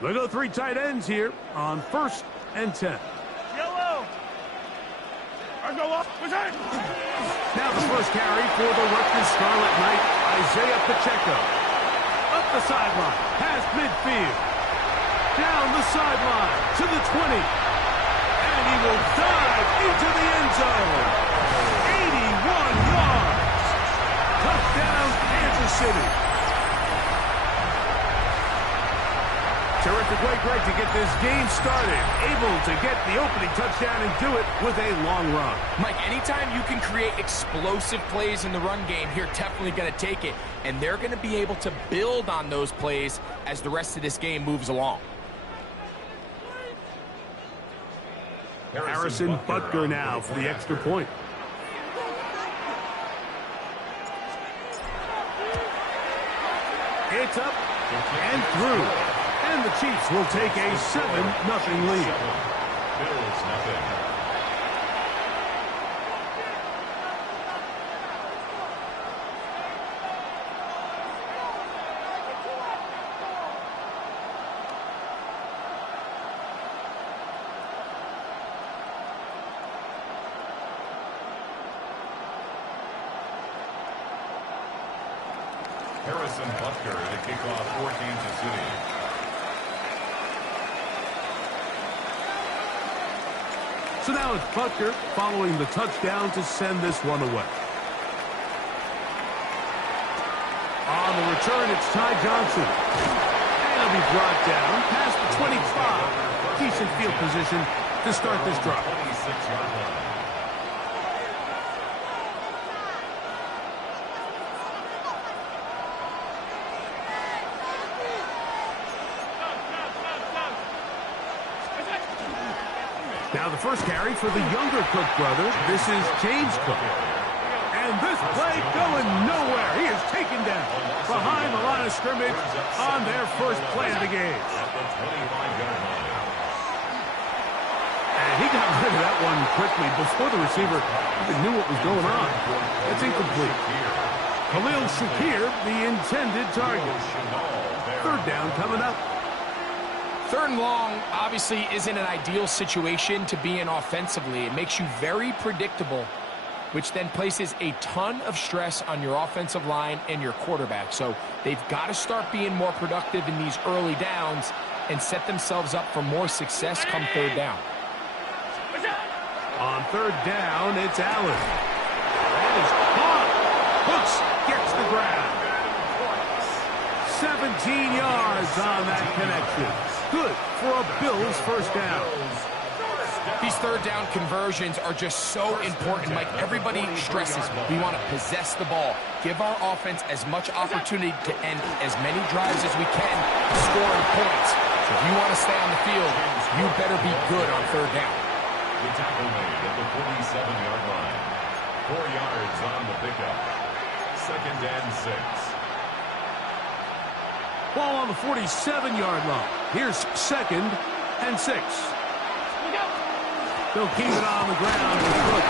They go three tight ends here on 1st and 10. Yellow. I go up. Now the first carry for the Rutgers Scarlet Knight, Isaiah Pacheco. Up the sideline, past midfield. Down the sideline to the 20. And he will dive into the end zone. 81 yards. Touchdown, Kansas City. Terrific way, Greg, to get this game started. Able to get the opening touchdown and do it with a long run. Mike, anytime you can create explosive plays in the run game, you're definitely going to take it. And they're going to be able to build on those plays as the rest of this game moves along. Harrison Butker now for the extra point. It's up and through. And the Chiefs will take a 7-0 lead. Bills nothing. Harrison Butker to kick off for Kansas City. So now it's Butker following the touchdown to send this one away. On the return, it's Ty Johnson. And he'll be brought down past the 25. Decent field position to start this drive. 26-yard line. Now the first carry for the younger Cook brother. This is James Cook. And this play going nowhere. He is taken down behind the line of scrimmage on their first play of the game. And he got rid of that one quickly before the receiver even knew what was going on. That's incomplete. Khalil Shakir, the intended target. Third down coming up. Third and long obviously isn't an ideal situation to be in offensively. It makes you very predictable, which then places a ton of stress on your offensive line and your quarterback. So they've got to start being more productive in these early downs and set themselves up for more success come third down. On third down, it's Allen. That is caught. Hooks gets the grab. 17 yards on that connection. Good for a Bills first down. These third down conversions are just so important. Mike, everybody stresses we want to possess the ball. Give our offense as much opportunity to end as many drives as we can, scoring points. So if you want to stay on the field, you better be good on third down. The tackle made at the 47-yard line. 4 yards on the pickup. 2nd and 6. Ball on the 47-yard line. Here's 2nd and 6. They'll keep it on the ground with Cook.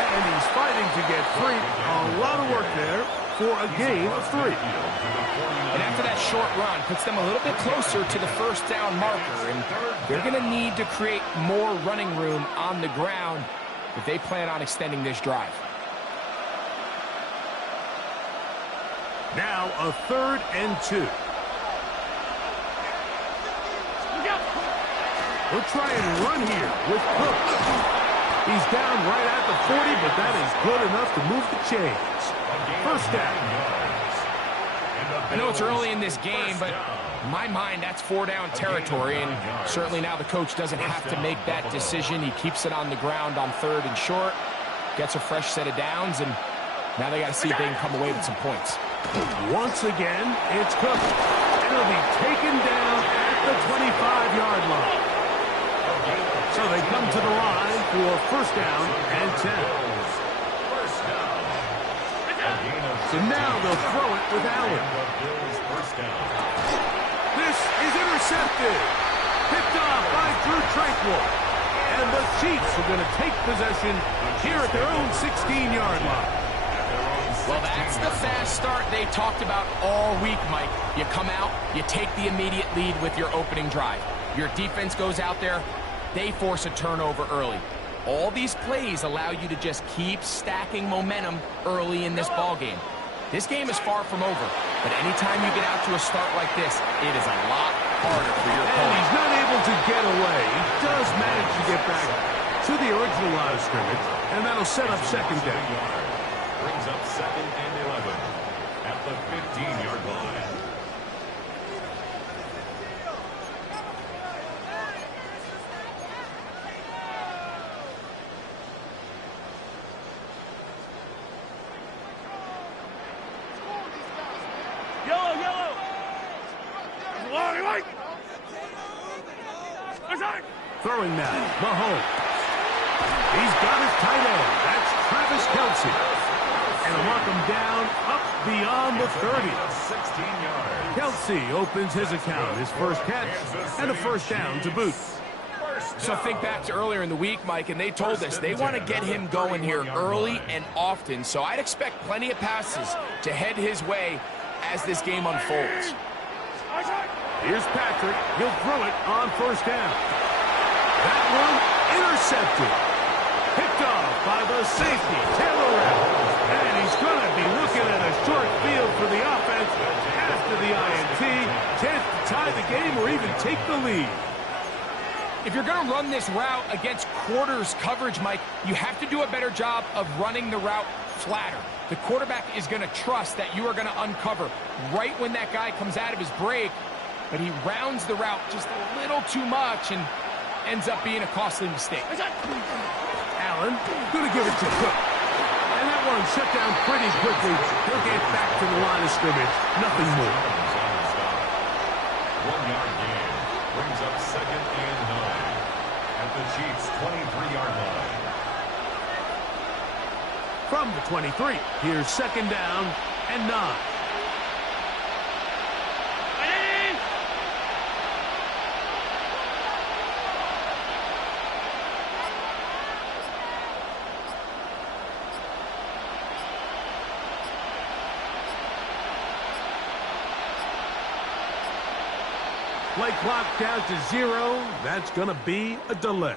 And he's fighting to get free. A lot of work there for a gain of 3. And after that short run, puts them a little bit closer to the first down marker. And they're going to need to create more running room on the ground if they plan on extending this drive. Now a 3rd and 2. We'll try and run here with Cook. He's down right at the 40, but that is good enough to move the chains. First down. I know it's early in this game, but in my mind, that's 4-down territory, and certainly now the coach doesn't have to make that decision. He keeps it on the ground on 3rd and short, gets a fresh set of downs, and now they got to see if they can come away with some points. Once again, it's Cook. And he'll be taken down at the 25-yard line. So they come to the line for first down and 10. So now they'll throw it with Allen. This is intercepted. Picked off by Drew Tranquill. And the Chiefs are going to take possession here at their own 16-yard line. Well, that's the fast start they talked about all week, Mike. You come out, you take the immediate lead with your opening drive. Your defense goes out there, they force a turnover early. All these plays allow you to just keep stacking momentum early in this ball game. This game is far from over, but anytime you get out to a start like this, it is a lot harder for your opponent. And he's not able to get away. He does manage to get back to the original line of scrimmage, and that'll set up second down. Brings up 2nd and 11 at the 15-yard line. Yellow, yellow. Throwing now, Mahomes. He's got his tight end. That's Travis Kelce. And he'll mark him down up beyond the 30. 16 yards. Kelce opens his account, his first catch, and a first down to boot. So think back to earlier in the week, Mike, and they told us they want to get him going here early and often. So I'd expect plenty of passes to head his way as this game unfolds. Here's Patrick. He'll throw it on first down. That one intercepted. Picked off by the safety, Taylor Rapp. And he's going to be looking at a short field for the offense after the INT. Chance to tie the game or even take the lead. If you're going to run this route against quarters coverage, Mike, you have to do a better job of running the route flatter. The quarterback is going to trust that you are going to uncover right when that guy comes out of his break, but he rounds the route just a little too much and ends up being a costly mistake. Allen going to give it to Cook. And that one shut down pretty quickly. He'll get back to the line of scrimmage. Nothing more. 1-yard gain brings up 2nd and 9 at the Chiefs' 23-yard line. From the 23, here's second down and 9. Play clock down to 0. That's going to be a delay.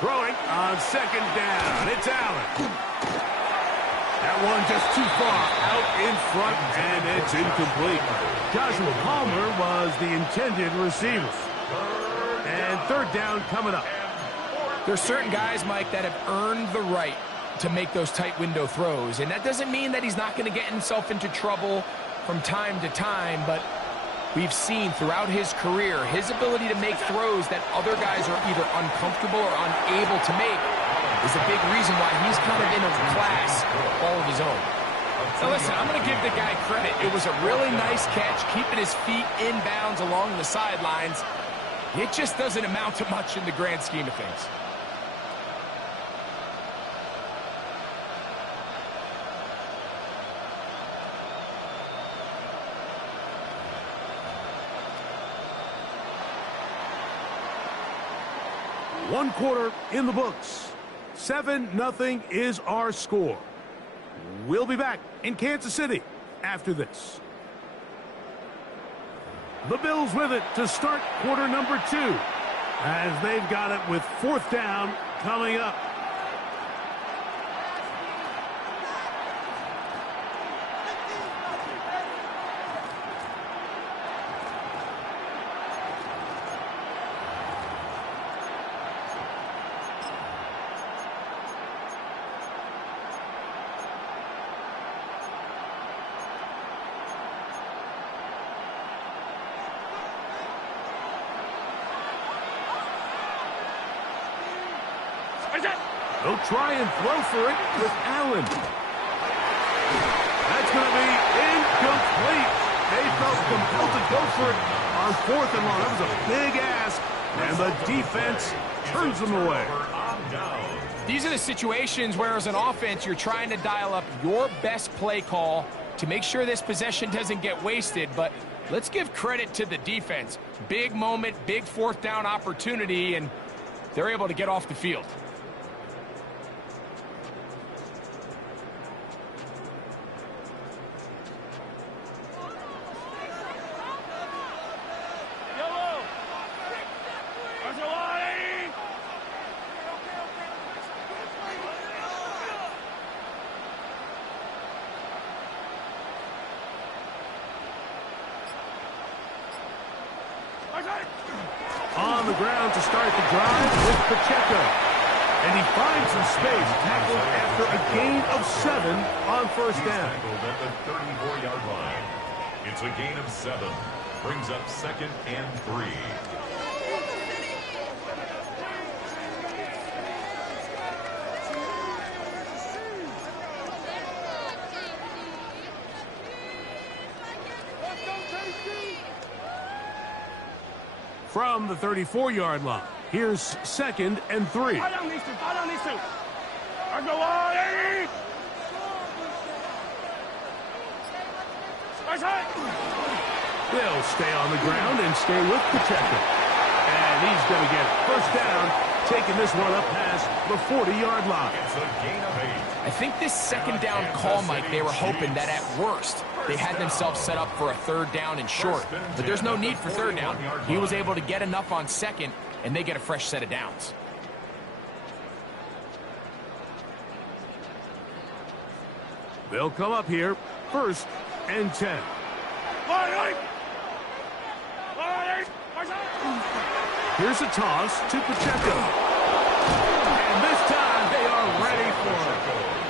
Throwing on second down. It's Allen. That one just too far out in front, and it's incomplete. Joshua Palmer was the intended receiver. And third down coming up. There's certain guys, Mike, that have earned the right to make those tight window throws. And that doesn't mean that he's not going to get himself into trouble from time to time, but we've seen throughout his career his ability to make throws that other guys are either uncomfortable or unable to make is a big reason why he's kind of in a class all of his own. Now listen, I'm going to give the guy credit. It was a really nice catch, keeping his feet in bounds along the sidelines. It just doesn't amount to much in the grand scheme of things. One quarter in the books. 7-0 is our score. We'll be back in Kansas City after this. The Bills with it to start quarter number 2, as they've got it with fourth down coming up. They'll try and throw for it with Allen. That's going to be incomplete. They felt compelled to go for it on 4th and long. That was a big ask, and the defense turns them away. These are the situations where, as an offense, you're trying to dial up your best play call to make sure this possession doesn't get wasted. But let's give credit to the defense. Big moment, big 4th down opportunity, and they're able to get off the field. On the ground to start the drive with Pacheco. And he finds some space, tackled after a gain of 7 on 1st down. Tackled at the 34-yard line. It's a gain of 7. Brings up 2nd and 3. From the 34-yard line, here's 2nd and 3. I don't need to. I go on. They'll stay on the ground and stay with Pacheco. And he's going to get 1st down, taking this one up past the 40-yard line. It's a gain of 8. I think this 2nd down call, Mike, they were hoping that at worst they had themselves set up for a 3rd down and short. But there's no need for 3rd down. He was able to get enough on 2nd, and they get a fresh set of downs. They'll come up here, 1st and 10. Here's a toss to Pacheco. And this time they are ready for it.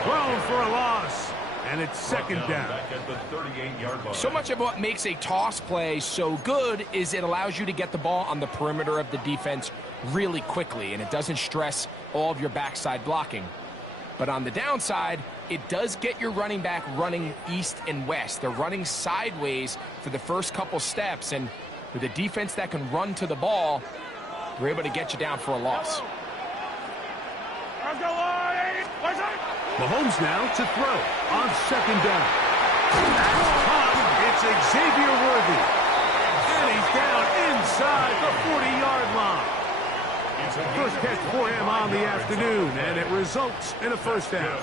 Thrown for a loss. And it's 2nd down. Back at the 38-yard line. So much of what makes a toss play so good is it allows you to get the ball on the perimeter of the defense really quickly, and it doesn't stress all of your backside blocking. But on the downside, it does get your running back running east and west. They're running sideways for the first couple steps, and with a defense that can run to the ball, they're able to get you down for a loss. Mahomes now to throw on 2nd down. It's Xavier Worthy. And he's down inside the 40-yard line. First catch for him on the afternoon, and it results in a 1st down.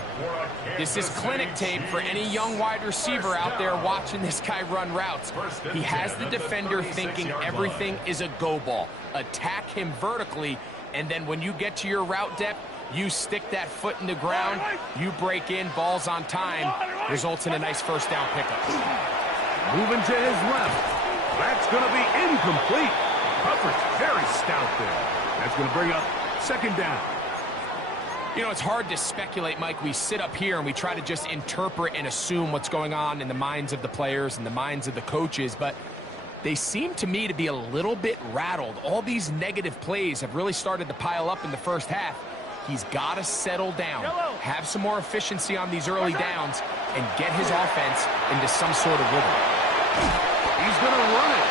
This is clinic tape for any young wide receiver out there watching this guy run routes. He has the defender thinking everything is a go ball. Attack him vertically, and then when you get to your route depth, you stick that foot in the ground, you break in, balls on time, results in a nice 1st down pickup. Moving to his left. That's going to be incomplete. Coverage very stout there. That's going to bring up 2nd down. You know, it's hard to speculate, Mike. We sit up here and we try to just interpret and assume what's going on in the minds of the players and the minds of the coaches, but they seem to me to be a little bit rattled. All these negative plays have really started to pile up in the 1st half. He's got to settle down, have some more efficiency on these early downs, and get his offense into some sort of rhythm. He's going to run it.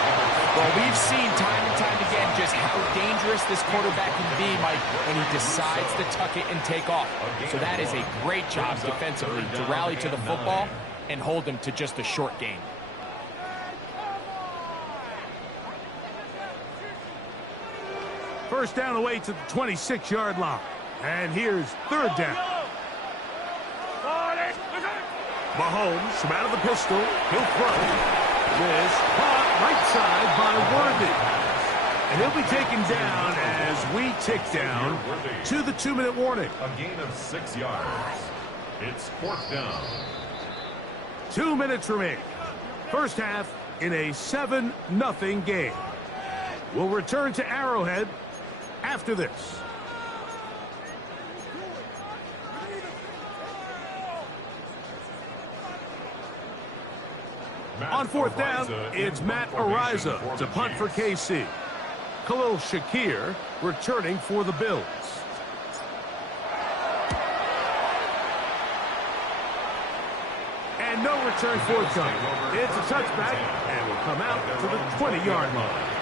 Well, we've seen time and time again just how dangerous this quarterback can be, Mike, when he decides to tuck it and take off. So that is a great job defensively to rally to the football and hold him to just a short gain. First down away to the 26-yard line. And here's 3rd down. Mahomes from out of the pistol. He'll throw. This caught right side by Worthy. And he'll be taken down as we tick down to the 2-minute warning. A gain of 6 yards. It's 4th down. 2 minutes remaining. First half in a 7-0 game. We'll return to Arrowhead after this. On 4th down, it's Matt Ariza to punt for KC. Khalil Shakir returning for the Bills. return forthcoming. It's a touchback, and will come out to the 20-yard line.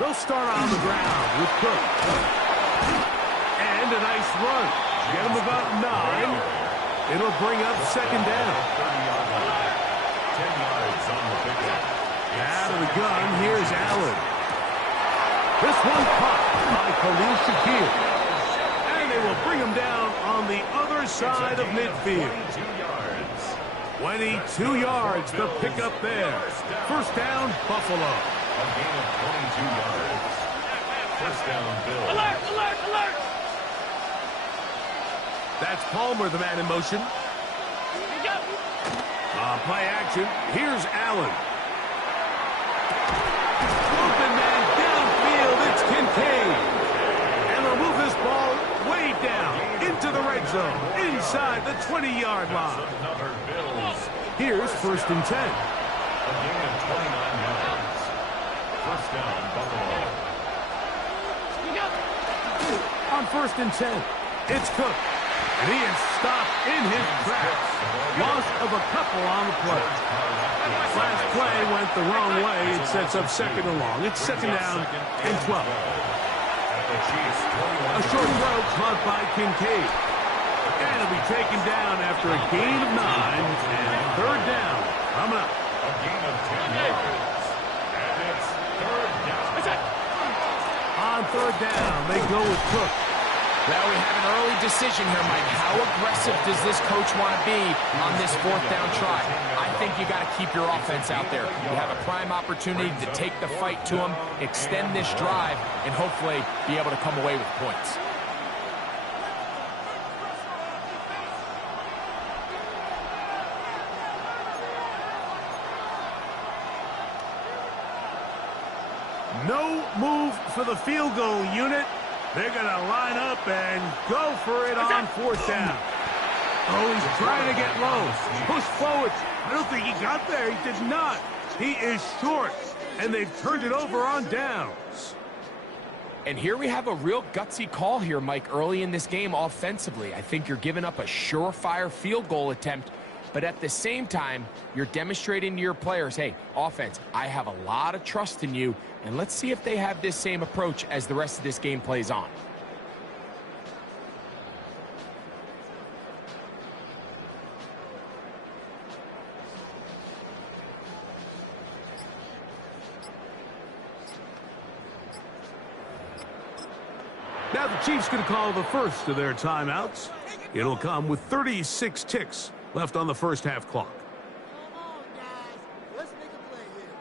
They'll start on the ground with Cook. And a nice run. Get him about 9. It'll bring up second down. 10 yards on the pickup. Out of the gun, here's Allen. This one caught by Khalil Shakir. And they will bring him down on the other side of midfield. 22 yards, the pickup there. First down, Buffalo. A gain of 22 yards. First down, Bill. Alert, alert, alert! That's Palmer, the man in motion. Play action. Here's Allen. Open man downfield. It's Kincaid. And they'll move this ball way down into the red zone, inside the 20-yard line. Here's first and 10. A gain of 29 yards. First down, Buffalo. On first and 10, it's Cook. And he is stopped in his tracks. Loss of a couple on the play. Last play went the wrong way. It sets up second and long. It's second down and 12. A short throw caught by Kincaid. And it'll be taken down after a gain of 9. And third down coming up. A gain of 10 yards. And it's third down. On third down, they go with Cook. Well, we have an early decision here, Mike. How aggressive does this coach want to be on this fourth down try? I think you got to keep your offense out there. You have a prime opportunity to take the fight to them, extend this drive, and hopefully be able to come away with points. No move for the field goal unit. They're going to line up and go for it on fourth down. Oh, he's trying to get low. Push forward. I don't think he got there. He did not. He is short, and they've turned it over on downs. And here we have a real gutsy call here, Mike, early in this game offensively. I think you're giving up a surefire field goal attempt, but at the same time, you're demonstrating to your players, hey, offense, I have a lot of trust in you, and let's see if they have this same approach as the rest of this game plays on. Now the Chiefs going to call the first of their timeouts. It'll come with 36 ticks left on the first half clock. Come on, guys. Let's make a play here.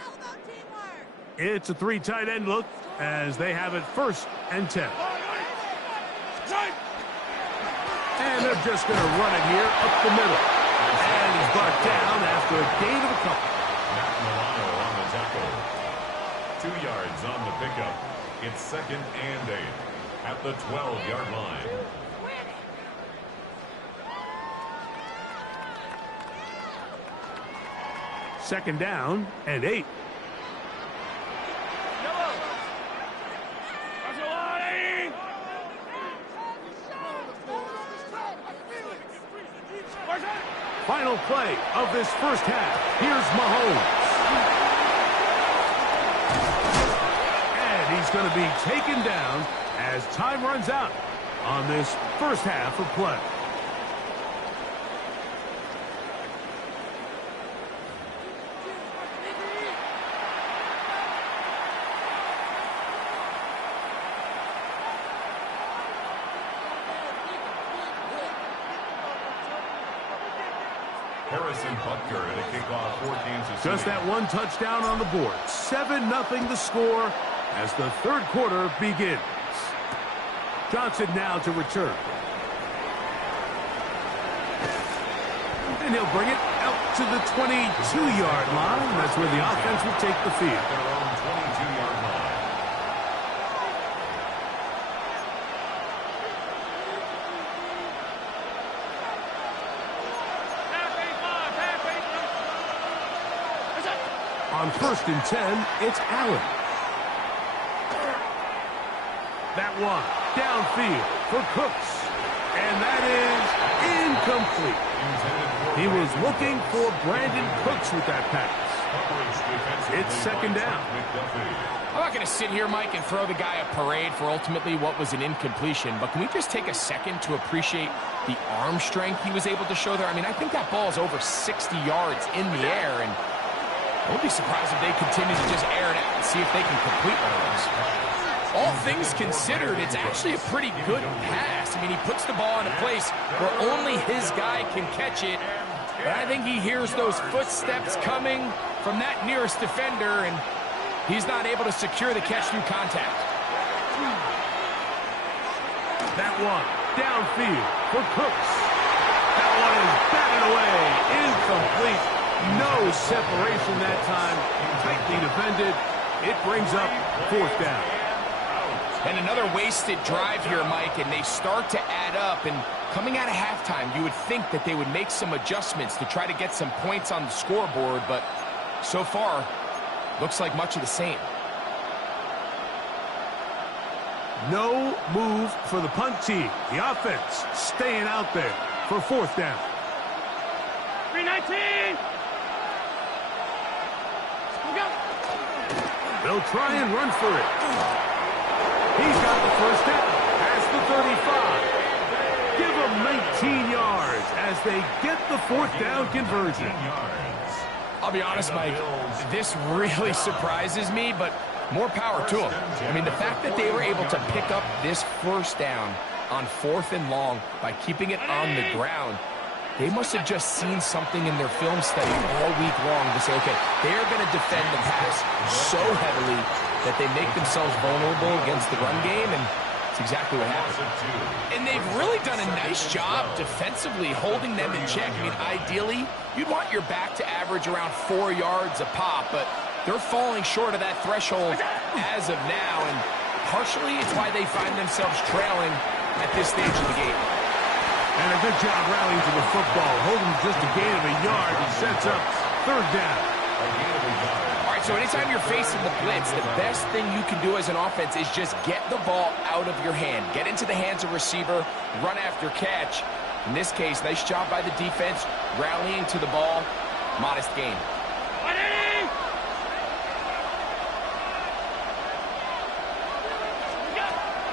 How about teamwork? It's a 3 tight end look as they have it first and 10. And they're just going to run it here up the middle. And he's brought down after a gain of a couple. Matt Milano on the tackle. 2 yards on the pickup. It's second and 8 at the 12-yard line. Second down and 8. Final play of this first half. Here's Mahomes. And he's going to be taken down as time runs out on this first half of play. Harrison Butker at a kickoff for Kansas City. Just that one touchdown on the board. 7-0 the score as the third quarter begins. Johnson now to return. And he'll bring it out to the 22-yard line. That's where the offense will take the field. Their own 22-yard line. On 1st and 10, it's Allen. That one downfield for Cooks. And that is incomplete. He was looking for Brandon Cooks with that pass. It's 2nd down. I'm not going to sit here, Mike, and throw the guy a parade for ultimately what was an incompletion, but can we just take a second to appreciate the arm strength he was able to show there? I mean, I think that ball is over 60 yards in the air, and I won't be surprised if they continue to just air it out and see if they can complete one of those. All things considered, it's actually a pretty good pass. I mean, he puts the ball in a place where only his guy can catch it, but I think he hears those footsteps coming from that nearest defender, and he's not able to secure the catch through contact. That one downfield for Cooks. That one is batted away. Incomplete. No separation that time. Tightly defended. It brings up 4th down. And another wasted drive here, Mike, and they start to add up. And coming out of halftime, you would think that they would make some adjustments to try to get some points on the scoreboard, but so far, looks like much of the same. No move for the punt team. The offense staying out there for 4th down. 319. Go. They'll try and run for it. He's got the 1st down. Past the 35. Give him 19 yards as they get the 4th down conversion. I'll be honest, Mike, this really surprises me, but more power to them. I mean, the fact that they were able to pick up this 1st down on 4th and long by keeping it on the ground, they must have just seen something in their film study all week long to say, okay, they're going to defend the pass so heavily that they make themselves vulnerable against the run game, and it's exactly what happened. And they've really done a nice job defensively holding them in check. I mean, ideally, you'd want your back to average around 4 yards a pop, but they're falling short of that threshold as of now, and partially it's why they find themselves trailing at this stage of the game. And a good job rallying to the football, holding just a gain of a yard and sets up 3rd down. All right, so anytime you're facing the blitz, the best thing you can do as an offense is just get the ball out of your hand. Get into the hands of receiver, run after catch. In this case, nice job by the defense, rallying to the ball, modest gain.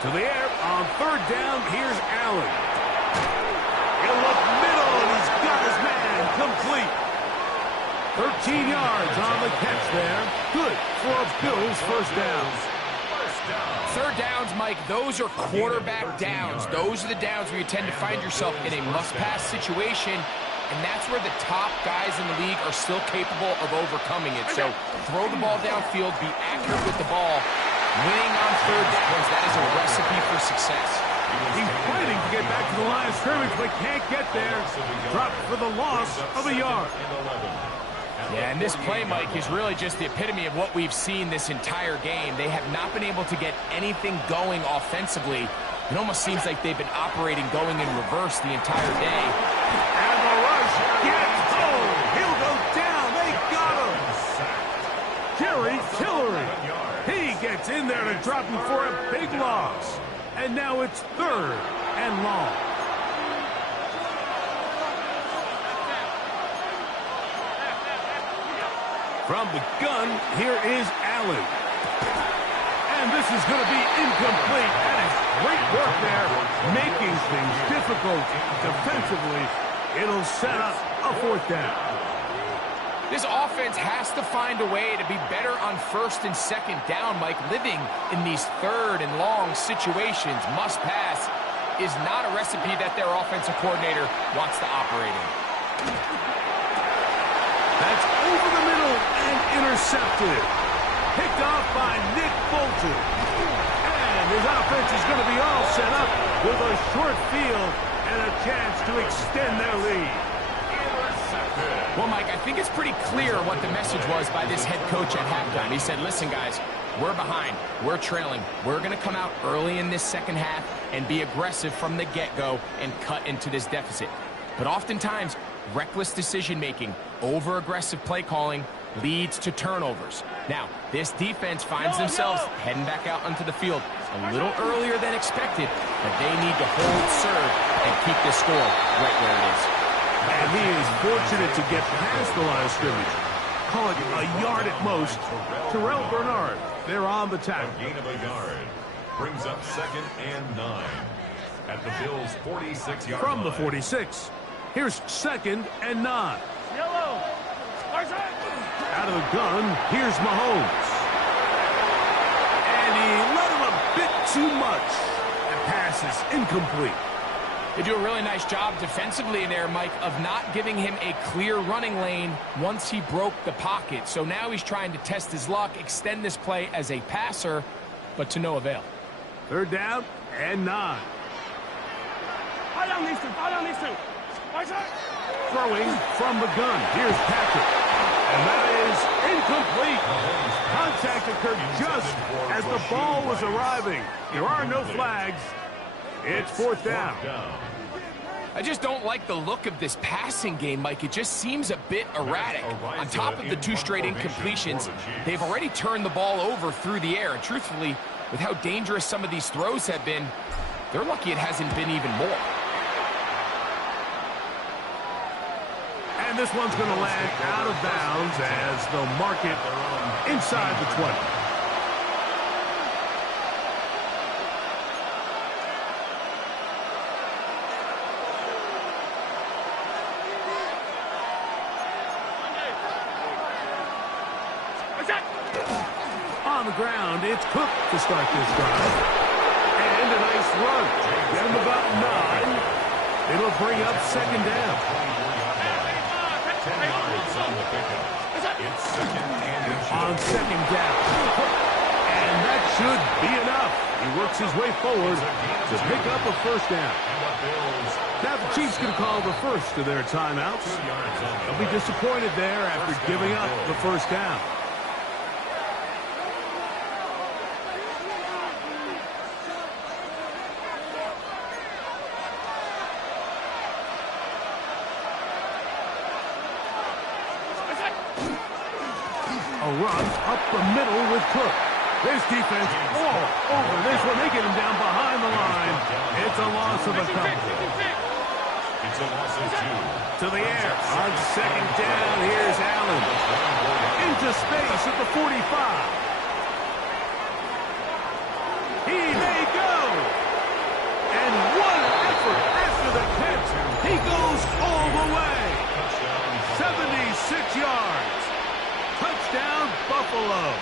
To the air on 3rd down, here's Allen. He'll look middle, and he's got his man complete. 13 yards on the catch there. Good for a Bills 1st down. 3rd downs, Mike, those are quarterback downs. Those are the downs where you tend to find yourself in a must-pass situation, and that's where the top guys in the league are still capable of overcoming it. So throw the ball downfield, be accurate with the ball. Winning on 3rd downs, that is a recipe for success. He's fighting to get back to the line of scrimmage, but can't get there. Dropped for the loss of a yard. Yeah, and this play, Mike, is really just the epitome of what we've seen this entire game. They have not been able to get anything going offensively. It almost seems like they've been operating going in reverse the entire day. And the rush gets home. He'll go down. They got him. Jerry Tillery. He gets in there to drop him for a big loss. And now it's 3rd and long. From the gun, here is Allen. And this is going to be incomplete. That is great work there, making things difficult defensively. It'll set up a 4th down. This offense has to find a way to be better on 1st and 2nd down, Mike. Living in these 3rd and long situations, must pass, is not a recipe that their offensive coordinator wants to operate in. That's over the middle and intercepted. Picked off by Nick Bolton. And his offense is going to be all set up with a short field and a chance to extend their lead. Well, Mike, I think it's pretty clear what the message was by this head coach at halftime. He said, listen, guys, we're behind. We're trailing. We're going to come out early in this 2nd half and be aggressive from the get-go and cut into this deficit. But oftentimes, reckless decision-making, over-aggressive play calling leads to turnovers. Now, this defense finds themselves heading back out onto the field a little earlier than expected, but they need to hold serve and keep this score right where it is. And he is fortunate to get past the line of scrimmage. Call it a yard at most. Terrell Bernard, they're on the tackle. A gain of a yard. Brings up 2nd and 9 at the Bills' 46-yard line. From the 46. Here's 2nd and 9. Yellow. Out of the gun, here's Mahomes. And he let him a bit too much. The pass is incomplete. They do a really nice job defensively in there, Mike, of not giving him a clear running lane once he broke the pocket. So now he's trying to test his luck, extend this play as a passer, but to no avail. 3rd down and 9. Fall down these two. Fall down these two. Throwing from the gun. Here's Patrick. And that is incomplete. Contact occurred just as the ball was arriving. There are no flags. It's 4th down. I just don't like the look of this passing game, Mike. It just seems a bit erratic. On top of the 2 straight incompletions, they've already turned the ball over through the air. And truthfully, with how dangerous some of these throws have been, they're lucky it hasn't been even more. And this one's going to land out of bounds as they'll mark it inside the 20. On the ground, it's Cook to start this drive. And a nice run. Get him about 9. It'll bring up 2nd down. 10 yards on the pickup. It's 2nd and On 2nd down. And that should be enough. He works his way forward to pick up a 1st down. Now the Chiefs can call the first of their timeouts. They'll be disappointed there after giving up the 1st down. A run up the middle with Cook. This defense all over this one. They get him down behind the line. It's a loss of a couple. It's a loss of 2. To the air. On 2nd down, here's Allen. Into space at the 45. He may go. And what an effort after the catch. He goes all the way. 76 yards. Touchdown, Buffalo.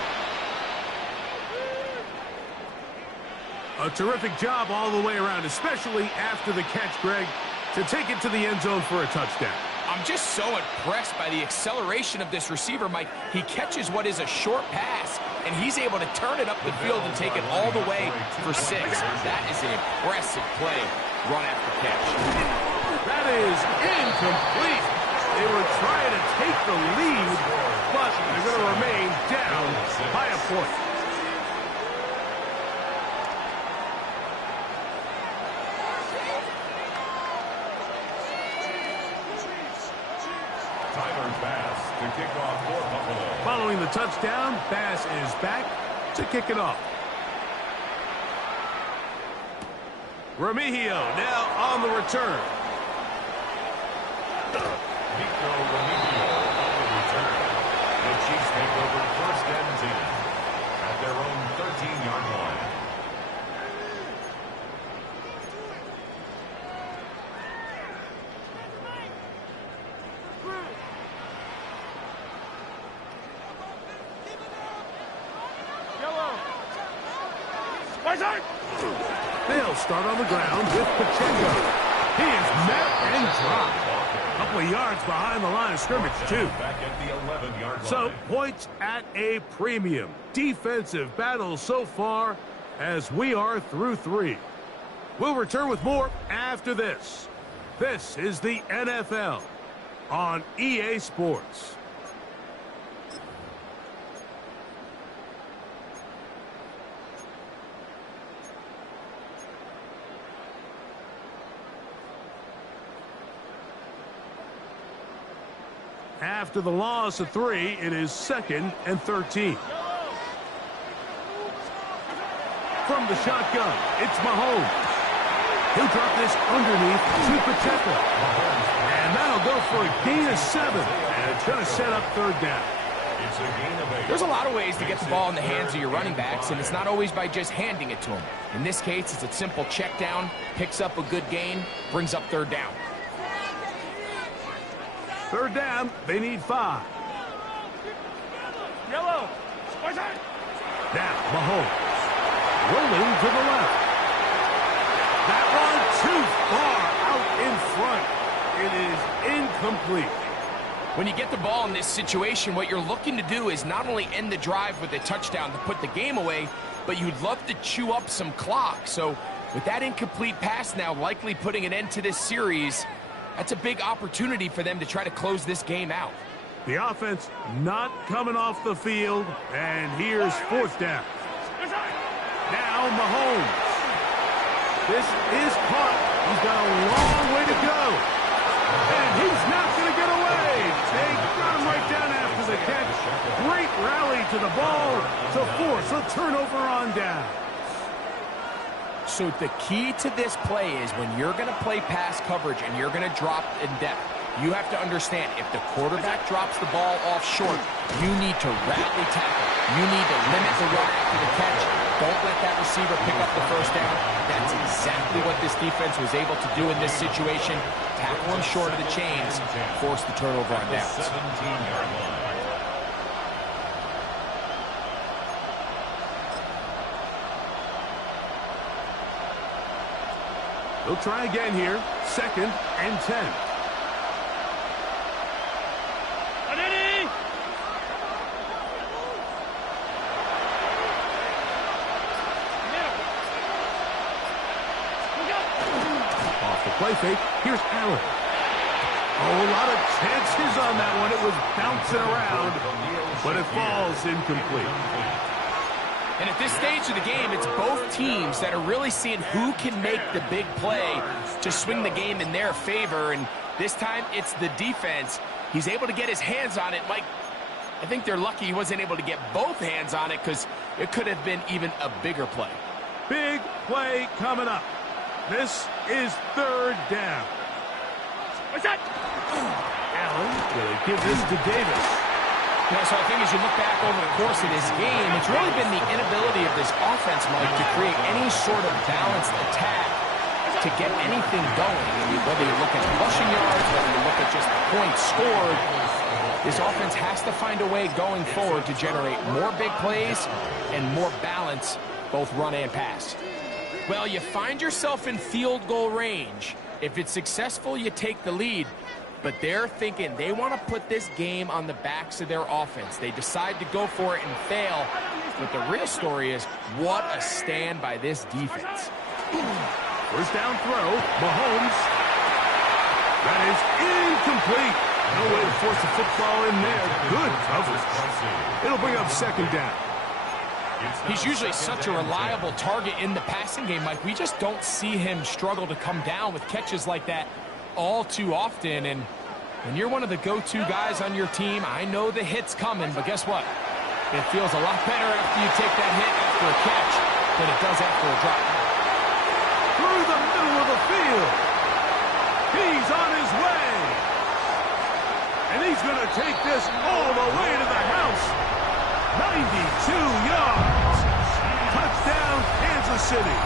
A terrific job all the way around, especially after the catch, Greg, to take it to the end zone for a touchdown. I'm just so impressed by the acceleration of this receiver, Mike. He catches what is a short pass, and he's able to turn it up the field and take it all the way for 6. That is an impressive play, run after catch. That is incomplete. They were trying to take the lead, but they're going to remain down by a point. Tyler Bass to kick off for Buffalo. Following the touchdown, Bass is back to kick it off. Remigio now on the return. Nico Remigio on the return. The Chiefs take over 1st and 10 at their own 13-yard line. They'll start on the ground with Pacheco. He is met and dropped. A couple of yards behind the line of scrimmage, too. Back at the 11-yard line. So, points at a premium. Defensive battle so far as we are through 3. We'll return with more after this. This is the NFL on EA Sports. After the loss of 3, it is 2nd and 13. From the shotgun, it's Mahomes. He'll drop this underneath to Pacheco. And that'll go for a gain of 7. And it's going to set up 3rd down. It's a gain of 8. There's a lot of ways to get the ball in the hands of your running backs, and it's not always by just handing it to them. In this case, it's a simple check down, picks up a good gain, brings up 3rd down. 3rd down, they need 5. Yellow. Now, Mahomes. Rolling to the left. That one too far out in front. It is incomplete. When you get the ball in this situation, what you're looking to do is not only end the drive with a touchdown to put the game away, but you'd love to chew up some clock. So with that incomplete pass now likely putting an end to this series, that's a big opportunity for them to try to close this game out. The offense not coming off the field, and here's 4th down. Now Mahomes. This is caught. He's got a long way to go. And he's not going to get away. They got him right down after the catch. Great rally to the ball to force a turnover on down. So the key to this play is when you're going to play pass coverage and you're going to drop in depth, you have to understand if the quarterback drops the ball off short, you need to rally tackle. You need to limit the run after the catch. Don't let that receiver pick up the 1st down. That's exactly what this defense was able to do in this situation. Tackle him short of the chains, force the turnover on downs. 17-yard line. They'll try again here. 2nd and 10. Play fake. Here's Allen. Oh, a lot of chances on that one. It was bouncing around, but it falls incomplete. And at this stage of the game, it's both teams that are really seeing who can make the big play to swing the game in their favor. And this time, it's the defense. He's able to get his hands on it. Mike, I think they're lucky he wasn't able to get both hands on it because it could have been even a bigger play. Big play coming up. This is 3rd down. What's that? Allen will give this to Davis. Yeah, so I think as you look back over the course of this game, it's really been the inability of this offense, Mike, to create any sort of balanced attack to get anything going. I mean, whether you look at rushing yards, whether you look at just points scored, this offense has to find a way going forward to generate more big plays and more balance, both run and pass. Well, you find yourself in field goal range. If it's successful, you take the lead. But they're thinking they want to put this game on the backs of their offense. They decide to go for it and fail. But the real story is, what a stand by this defense. 1st down throw, Mahomes. That is incomplete. No way to force the football in there. Good coverage. It'll bring up 2nd down. He's usually such a reliable target in the passing game, Mike. We just don't see him struggle to come down with catches like that all too often. And when you're one of the go-to guys on your team, I know the hit's coming, but guess what? It feels a lot better after you take that hit after a catch than it does after a drop. Through the middle of the field. He's on his way. And he's going to take this all the way to the house. 92 yards. Touchdown, Kansas City.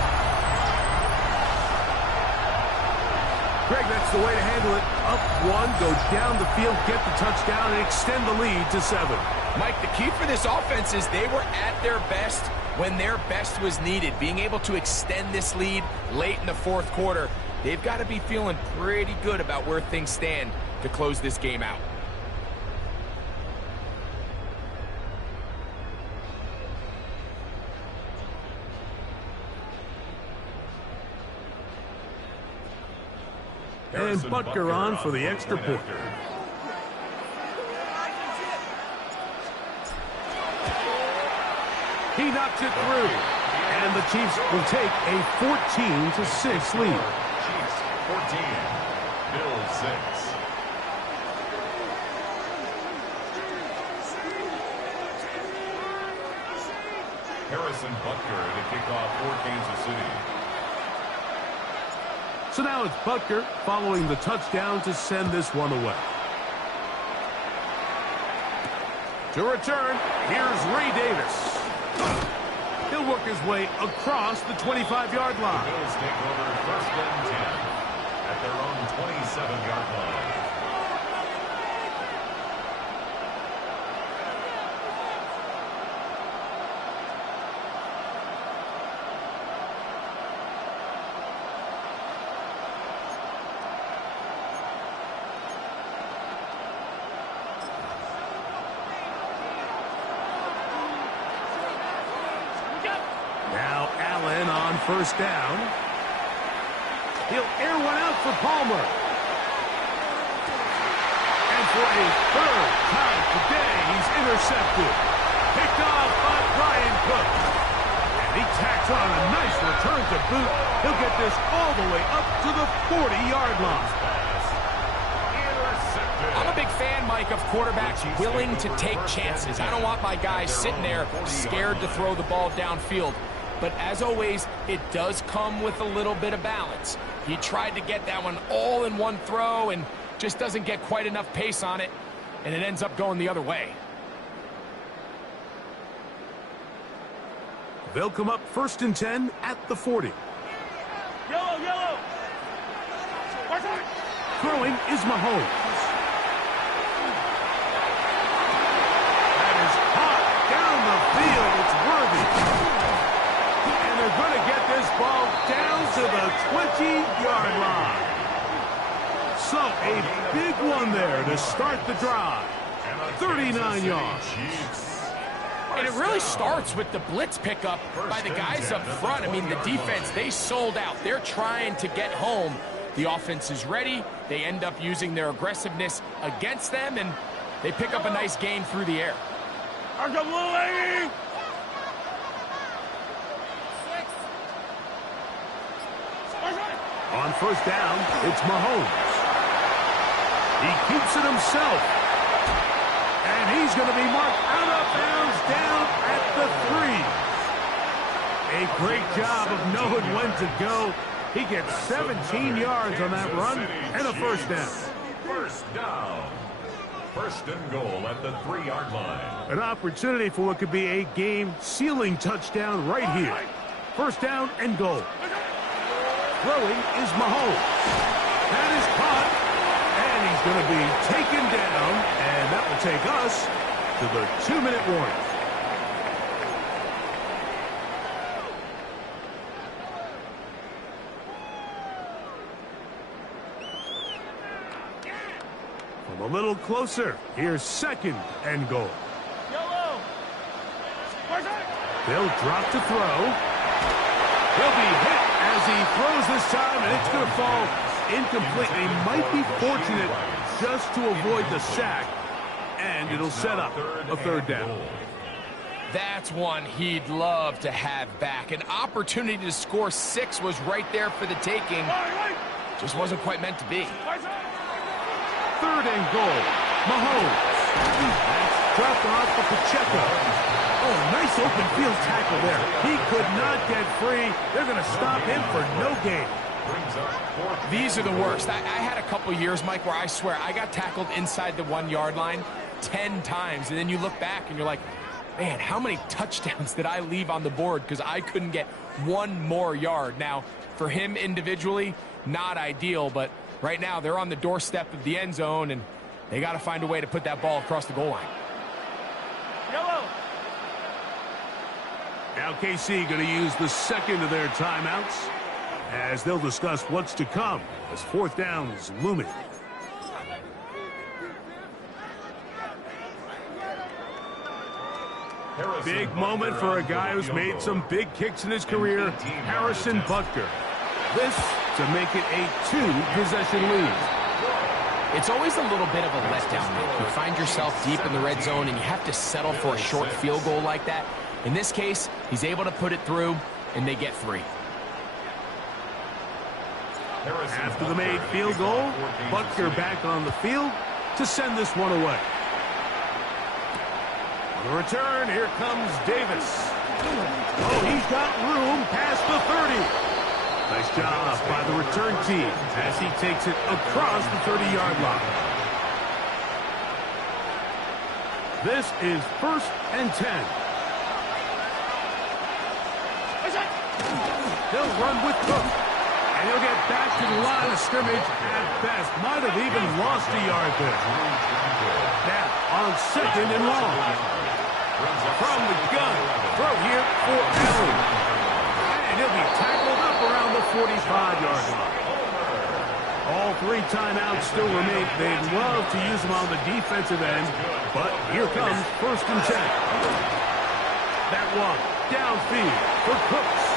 Greg, that's the way to handle it. Up 1, go down the field, get the touchdown, and extend the lead to 7. Mike, the key for this offense is they were at their best when their best was needed. Being able to extend this lead late in the 4th quarter, they've got to be feeling pretty good about where things stand to close this game out. And Butker on for the extra point. He knocks it through. And the Chiefs will take a 14-6 lead. Chiefs 14, Bills 6. Harrison Butker to kick off for Kansas City. So now it's Butker following the touchdown to send this one away. To return, here's Ray Davis. He'll work his way across the 25-yard line. The Bills take over 1st and 10 at their own 27-yard line. Now Allen on 1st down. He'll air one out for Palmer. And for a 3rd time today, he's intercepted. Picked off by Brian Cook. And he tacks on a nice return to boot. He'll get this all the way up to the 40-yard line. I'm a big fan, Mike, of quarterbacks willing to take chances. I don't want my guys sitting there scared to throw the ball downfield. But as always, it does come with a little bit of balance. He tried to get that one all in one throw and just doesn't get quite enough pace on it, and it ends up going the other way. They'll come up 1st and 10 at the 40. Yellow, yellow. Throwing is Mahomes. That is hot down the field. It's worthy. And they're going to get this ball down to the 20-yard line. So a big one there to start the drive. 39 yards. And it really starts with the blitz pickup by the guys up front. I mean, the defense, they sold out. They're trying to get home. The offense is ready. They end up using their aggressiveness against them, and they pick up a nice gain through the air. On 1st down, it's Mahomes. He keeps it himself. And he's going to be marked out of bounds down at the 3. A great job of knowing when to go. He gets 17 yards on that run and a 1st down. 1st down. 1st and goal at the 3-yard line. An opportunity for what could be a game-sealing touchdown right here. 1st down and goal. Throwing is Mahomes. That is caught. And he's going to be taken down. And that will take us to the 2-minute warning. From a little closer, here's 2nd and goal. Yellow. They'll drop to throw. He'll be hit as he throws this time, and it's going to fall incomplete. They might be fortunate just to avoid the sack, and it'll set up a 3rd down. That's one he'd love to have back. An opportunity to score 6 was right there for the taking. Just wasn't quite meant to be. 3rd and goal. Mahomes. That's dropped off for Pacheco. Oh, nice open field tackle there. He could not get free. They're going to stop him for no gain. These are the worst. I had a couple years, Mike, where I swear I got tackled inside the 1-yard line 10 times. And then you look back and you're like, man, how many touchdowns did I leave on the board because I couldn't get one more yard? Now, for him individually, not ideal, but right now they're on the doorstep of the end zone, and they got to find a way to put that ball across the goal line. Yellow. Now KC going to use the 2nd of their timeouts as they'll discuss what's to come as 4th down is looming. Big moment for a guy who's made some big kicks in his career, Harrison Butker. This to make it a 2-possession lead. It's always a little bit of a letdown, Nick. You find yourself deep in the red zone, and you have to settle for a short field goal like that. In this case, he's able to put it through, and they get 3. After the made field goal, Butker back on the field to send this one away. On the return, here comes Davis. Oh, he's got room past the 30. Nice job by the return team as he takes it across the 30-yard line. This is 1st and 10. He'll run with Cook. And he'll get back to the line of scrimmage at best. Might have even lost a yard there. Now, on 2nd and long. From the gun. Throw here for Allen. And he'll be tackled up around the 45-yard line. All 3 timeouts still remain. They'd love to use them on the defensive end. But here comes 1st and 10. That one downfield for Cooks.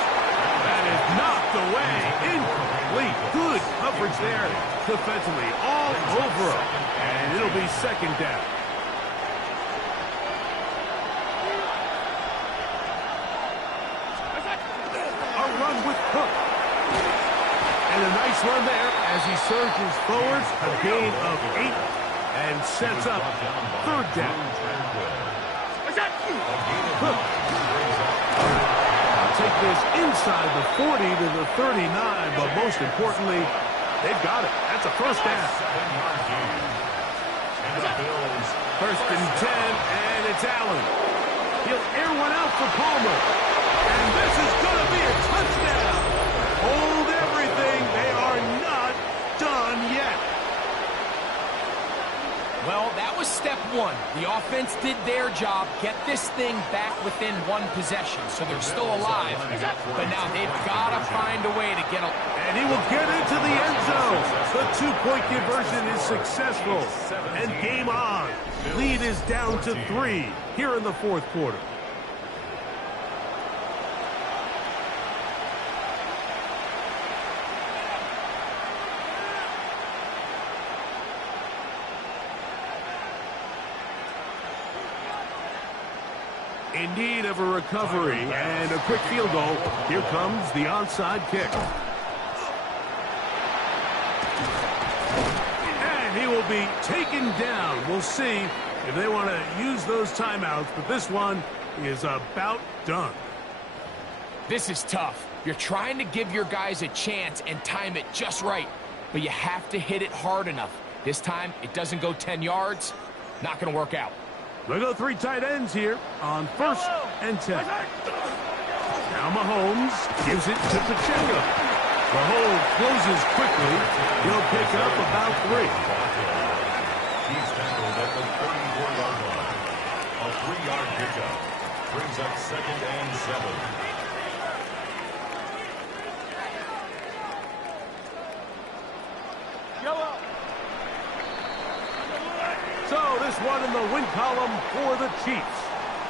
That is knocked away. Incomplete. Good coverage there defensively. All over him. And it'll be 2nd down. A run with Cook. And a nice run there as he surges forward. A gain of 8 and sets up 3rd down. Cook. Take this inside the 40 to the 39, but most importantly, they've got it. That's a 1st down. 1st and 10, and it's Allen. He'll air one out for Palmer. And this is going to be a touchdown. Hold everything. They are not done yet. Well, that was step 1. The offense did their job, get this thing back within 1 possession, so they're still alive. But now they've got to find a way to get a... And he will get into the end zone. The 2-point conversion is successful. And game on. Lead is down to 3 here in the 4th quarter. In need of a recovery and a quick field goal. Here comes the onside kick. And he will be taken down. We'll see if they want to use those timeouts, but this one is about done. This is tough. You're trying to give your guys a chance and time it just right, but you have to hit it hard enough. This time, it doesn't go 10 yards. Not going to work out. They'll go 3 tight ends here on 1st and 10. Now Mahomes gives it to Pacheco. The hold closes quickly. He'll pick up about 3. He's tackled at the 34-yard line. A 3-yard pickup brings up 2nd and 7. So this one in the win column for the Chiefs.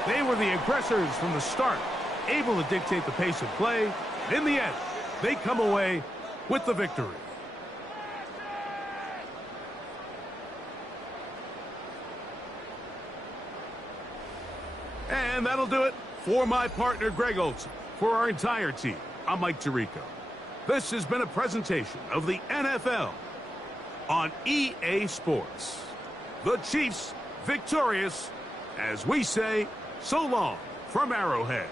They were the aggressors from the start, able to dictate the pace of play. In the end, they come away with the victory. And that'll do it for my partner, Greg Olson. For our entire team, I'm Mike Tirico. This has been a presentation of the NFL on EA Sports. The Chiefs victorious, as we say, so long from Arrowhead.